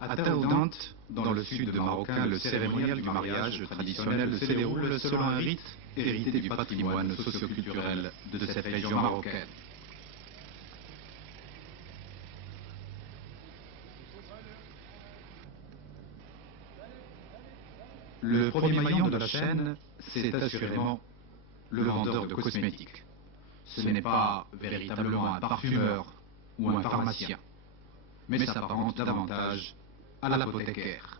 À Taoudant, dans le sud de marocain, le cérémonial du mariage traditionnel se déroule selon un rite hérité du patrimoine socioculturel de cette région marocaine. Le premier maillon de la chaîne, c'est assurément le vendeur de cosmétiques. Ce n'est pas véritablement un parfumeur ou un pharmacien, mais s'apparente davantage à l'apothicaire.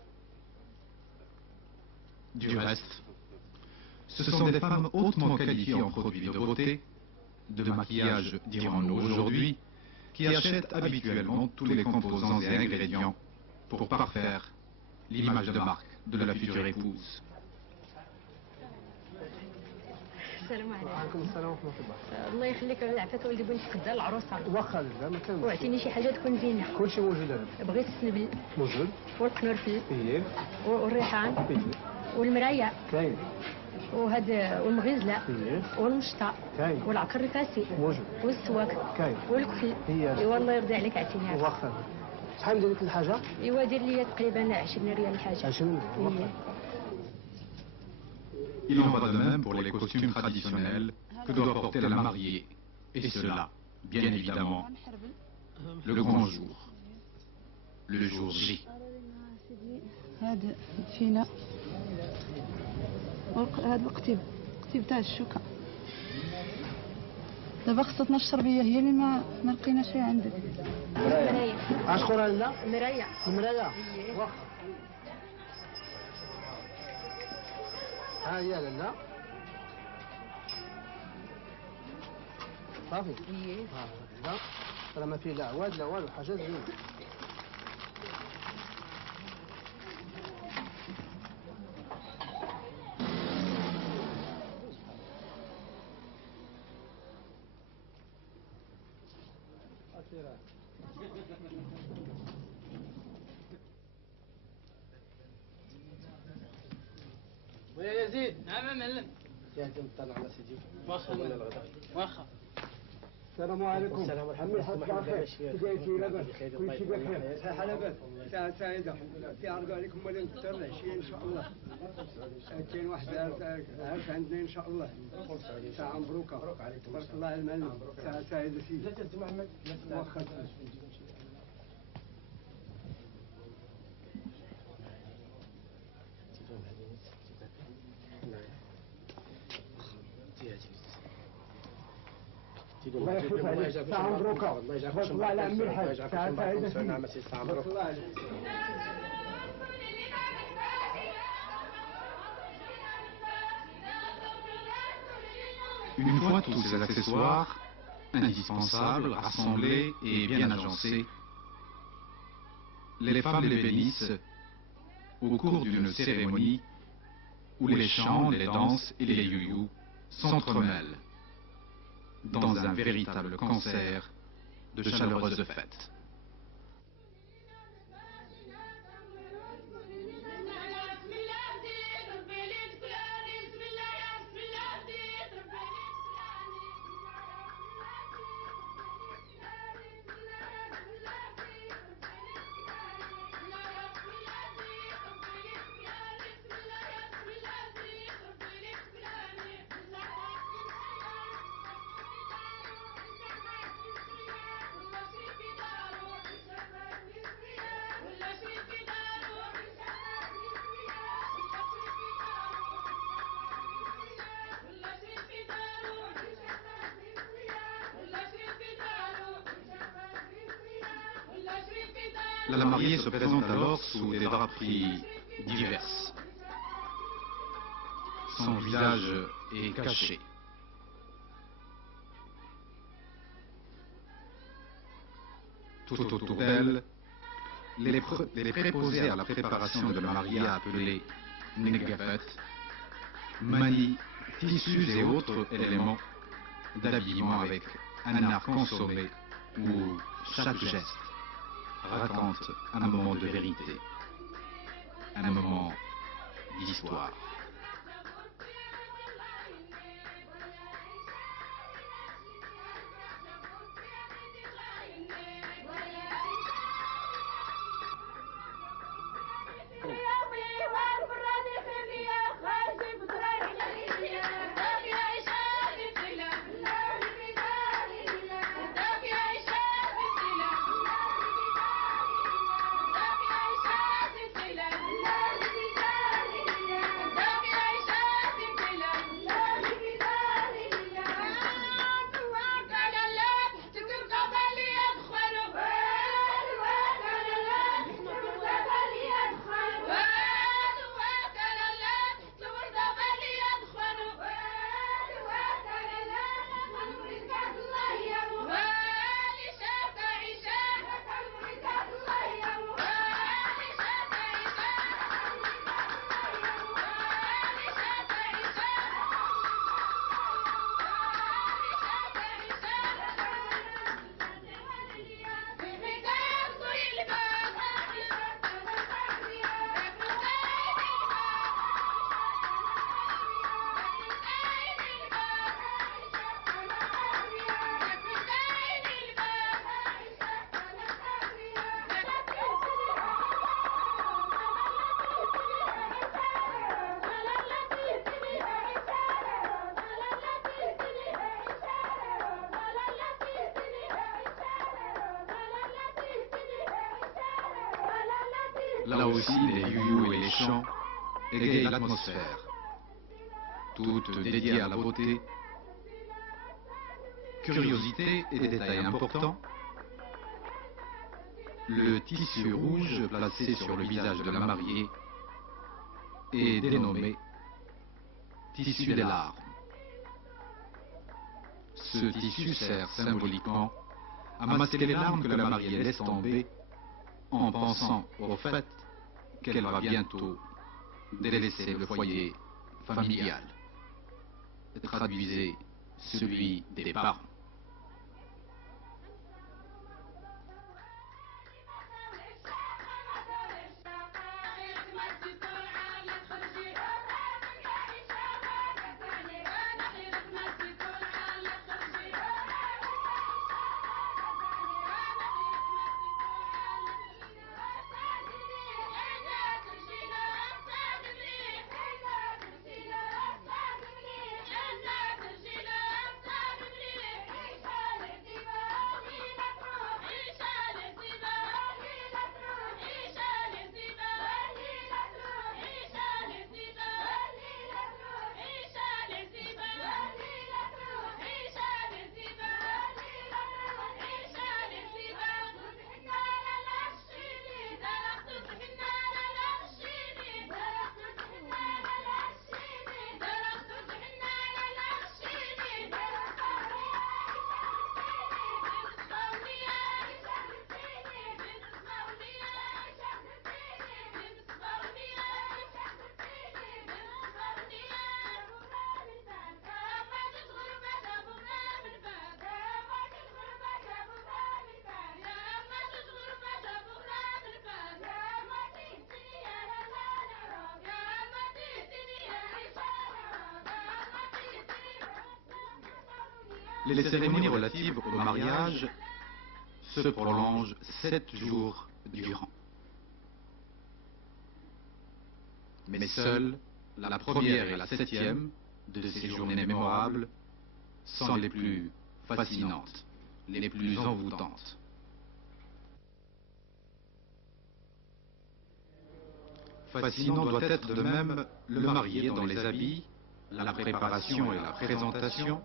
Du reste, ce sont des femmes hautement qualifiées en produits de beauté, de maquillage dirons-nous aujourd'hui, qui achètent habituellement tous les composants et ingrédients pour parfaire l'image de marque de la future épouse. السلام عليكم. وعليكم السلام ورحمة الله. الله يخليك العفاك ولدي بغيت تقدر العروسه. واخا لا ما كاينش. واعطيني شي حاجه تكون زينه. كلشي موجود هنا. بغيت السنبل. موجود. والقنرفل. ايه. والريحان. ايه. والمرايه. كاين. وهذا والمغيزله. ايه. والمشطه. كاين. والعقر الفاسي. موجود. والسواك. كاين. والكحل. هي. ايوا الله يرضي عليك عطيني. واخا. شحال ندير لك الحاجة؟ ايوا دير لي تقريبا 20 ريال الحاجه. 20 واخا. Il en va de même pour les costumes traditionnels que doit porter la mariée. Et cela, bien évidemment, le grand jour, le jour J. هذا فينا هذا القتيب تاع الشوكه دابا خصها تنشر بيا هي اللي ما لقينا شي عندك. مرايه. اشكرا لا؟ مرايه. المراية. واخا. ها هي لالا. صافي. ايه. ها لا راه ما فيه لا عواد لا والو حاجة زينة. ويا يزيد. نعم يا معلم. جاهز نطلع على سيدي. واخا ولا الغداء. واخا. السلام عليكم. السلام ورحمة الله وبركاته. كيفاش لاباس؟ كل شيء بخير. صحة لاباس. ساعة سعيدة. يعرضوا عليكم ولا نفطر العشية إن شاء الله. كاين واحد عارف عندنا إن شاء الله. ساعة مبروكة. تبارك الله على المعلم. ساعة سعيدة سيدي. واخا. الله يخلف عليك. ساعة مبروكة. تبارك الله على عمي الحاج. ساعة سعيدة سيدي. تبارك الله عليك. Une fois tous ces accessoires, indispensables, rassemblés et bien agencés, les femmes les bénissent au cours d'une cérémonie où les chants, les danses et les youyous s'entremêlent dans un véritable concert de chaleureuses fêtes. La mariée se présente alors sous des draperies diverses. Son visage est caché. Tout autour d'elle, les préposés à la préparation de la mariée appelés Negafet manient tissus et autres éléments d'habillement avec un art consommé où chaque geste raconte un moment de vérité, un moment d'histoire. Là aussi, les you-you et les chants égayent l'atmosphère, toutes dédiées à la beauté. Curiosité et détail important, le tissu rouge placé sur le visage de la mariée est dénommé tissu des larmes. Ce tissu sert symboliquement à masquer les larmes que la mariée laisse tomber en pensant au fait qu'elle va bientôt délaisser le foyer familial. Traduisez celui des parents. Les cérémonies relatives au mariage se prolongent 7 jours durant. Mais seules la première et la 7e de ces journées mémorables sont les plus fascinantes, les plus envoûtantes. Fascinant doit être de même le marié dont les habits, la préparation et la présentation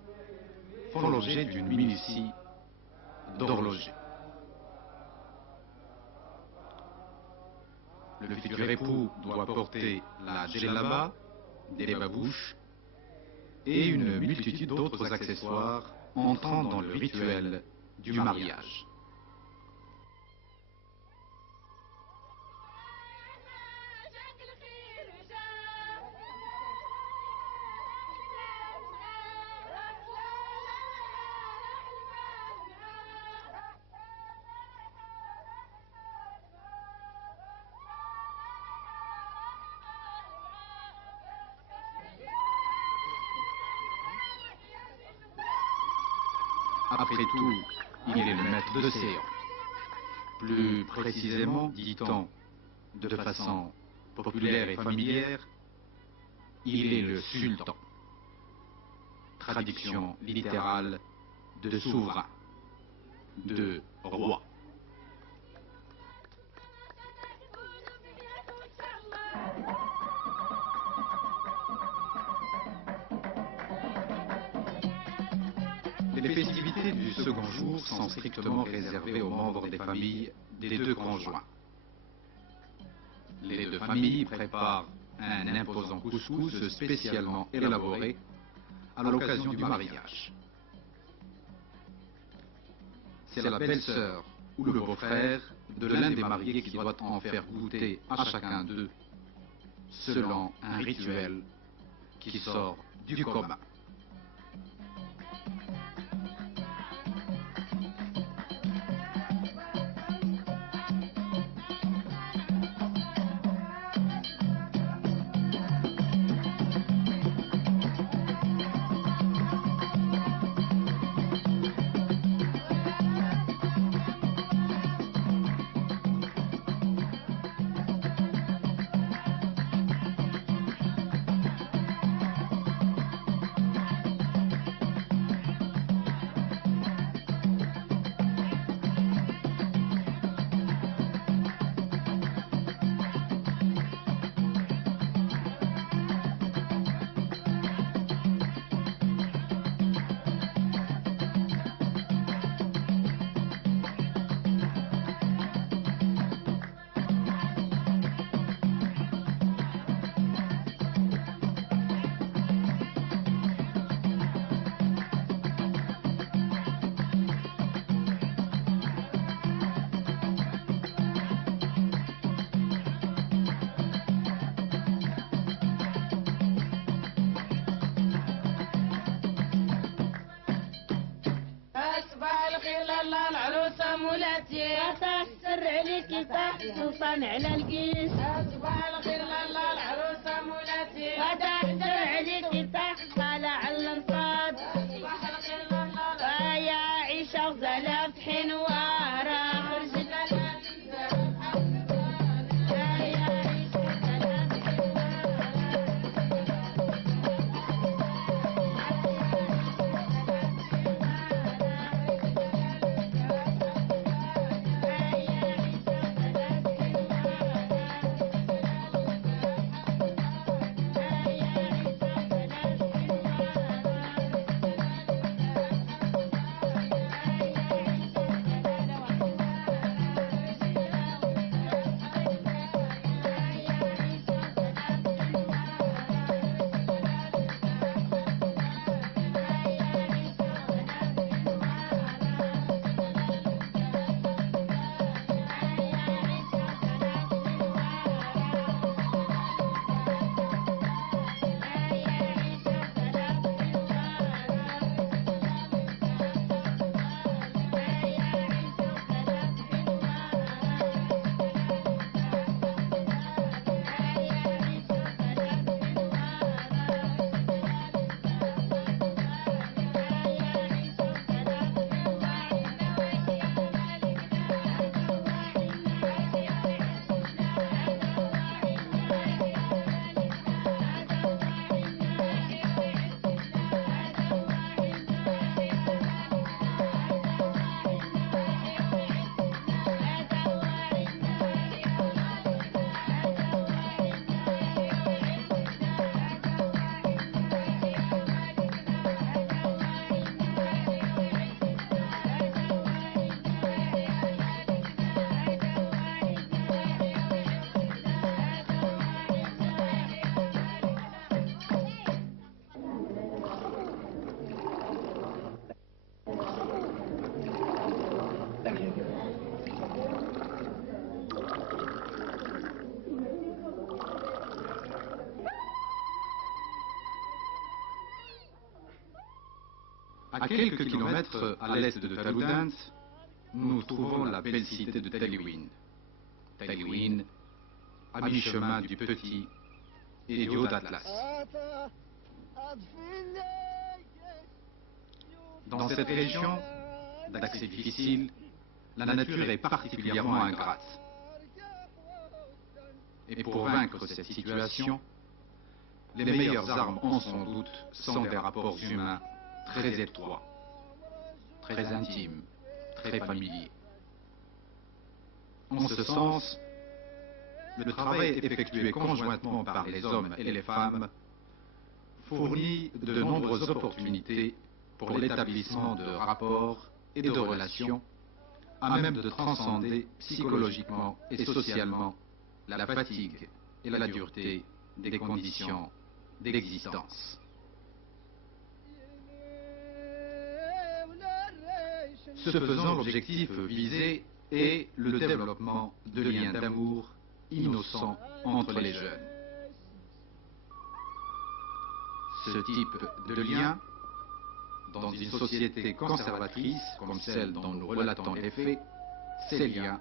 font l'objet d'une minutie d'horloger. Le futur époux doit porter la djellaba, des babouches et une multitude d'autres accessoires entrant dans le rituel du mariage. Après tout, il est le maître de séance. Plus précisément, dit-on, de façon populaire et familière, il est le sultan. Traduction littérale de souverain, de roi. Les festivités du second jour sont strictement réservées aux membres des familles des deux conjoints. Les deux familles préparent un imposant couscous spécialement élaboré à l'occasion du mariage. C'est la belle-sœur ou le beau-frère de l'un des mariés qui doit en faire goûter à chacun d'eux, selon un rituel qui sort du commun. الكتاب سلطان على القيس صباح الخير لالا العروسة مولاتي وتحضر عليك الكتاب طالع الانصاد صباح الخير لالا يا عيشة وزلة طحين ورا خرج À quelques kilomètres à l'est de Taloudant, nous trouvons la belle cité de Taliwin. Taliwin, à mi-chemin du Petit et du Haut-Atlas. Dans cette région d'accès difficile, la nature est particulièrement ingrate. Et pour vaincre cette situation, les meilleures armes en son doute sont des rapports humains très étroits, très intimes, très familiers. En ce sens, le travail effectué conjointement par les hommes et les femmes fournit de nombreuses opportunités pour l'établissement de rapports et de relations à même de transcender psychologiquement et socialement la fatigue et la dureté des conditions d'existence. Ce faisant, l'objectif visé est le développement de liens d'amour innocents entre les jeunes. Ce type de lien, dans une société conservatrice comme celle dont nous relatons les faits, ces liens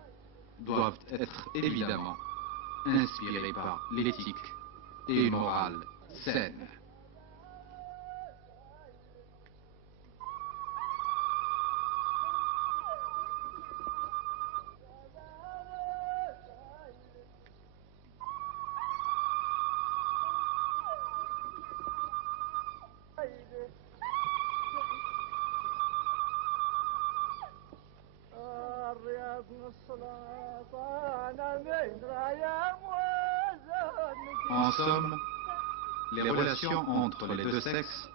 doivent être évidemment inspirés par l'éthique et une morale saine. En somme, les relations entre les deux sexes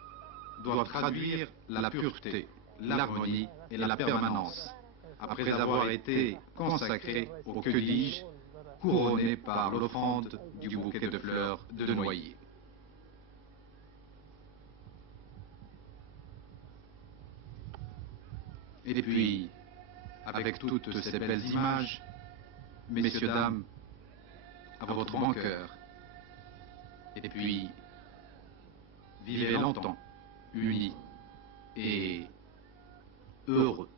doivent traduire la pureté, l'harmonie et la permanence, après avoir été consacrées au que dis-je, couronnées par l'offrande du bouquet de fleurs de noyer. Et puis, avec toutes ces belles images, messieurs, dames, à votre bon cœur. Et puis, vivez longtemps, unis et heureux.